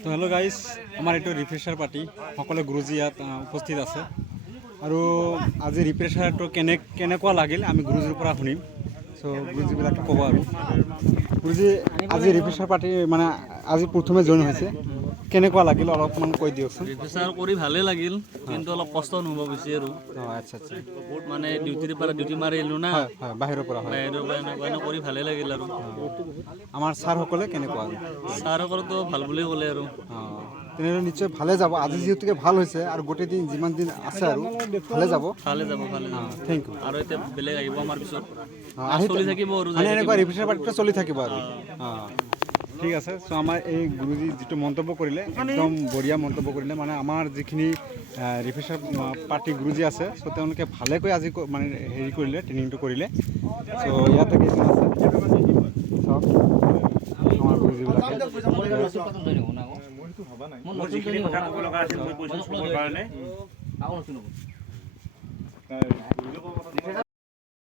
তো hello' guys, আমাৰ এইটো ৰিফ্ৰেছাৰ পাৰ্টি সকলো গুৰুজী ইয়াত উপস্থিত আছে আৰু আজি ৰিফ্ৰেছাৰটো কেনেকুৱা লাগিল আমি গুৰুজীৰ পৰা শুনিম। চ' গুৰুজীবিলাকে ক'ব আৰু গুৰুজী আজি ৰিফ্ৰেছাৰ পাৰ্টি মানে আজি প্ৰথমে জইন হৈছে, কেনেকুৱা লাগিল অলপমান কৈ দিয়কচোন। ৰিফ্ৰেছাৰ কৰি ভালেই লাগিল, কিন্তু অলপ কষ্ট অনুভৱ হৈছে আৰু আচ্ছা আচ্ছা, মানে ডিউটিৰ পৰা ডিউটি মাৰি আহিলোঁ না, হয় হয়, বাহিৰৰ পৰা হয়। বাহিৰৰ পৰা এনেকুৱা কৰি ভালেই লাগিল আৰু আমাৰ ছাৰসকলে কেনেকুৱা আৰু ছাৰসকলেতো ভাল বুলি ক'লে আৰু তেনেহ'লে নিশ্চয় ভালে যাব। আজি যিহেতুকে ভাল হৈছে আৰু গোটেই দিন যিমান দিন আছে আৰু ভালে যাব। ভালে যাব থেংক ইউ। আৰু এতিয়া বেলেগ আহিব আমাৰ পিছত আহি চলি থাকিব আৰু মানে এনেকুৱা ৰিফ্ৰেছাৰ পাৰ্টিটো চলি থাকিব আৰু ঠিক আছে। চ' আমাৰ এই গুৰুজী যিটো মন্তব্য কৰিলে একদম বঢ়িয়া মন্তব্য কৰিলে, মানে আমাৰ যিখিনি ৰিফ্ৰেছাৰ পাৰ্টি গুৰুজী আছে, চ' তেওঁলোকে ভালেকৈ আজি মানে হেৰি কৰিলে, ট্ৰেইনিংটো কৰিলে। চ' ইয়াতে কেইজন আছে চাওক আমাৰ গুৰুজীবিলাকে।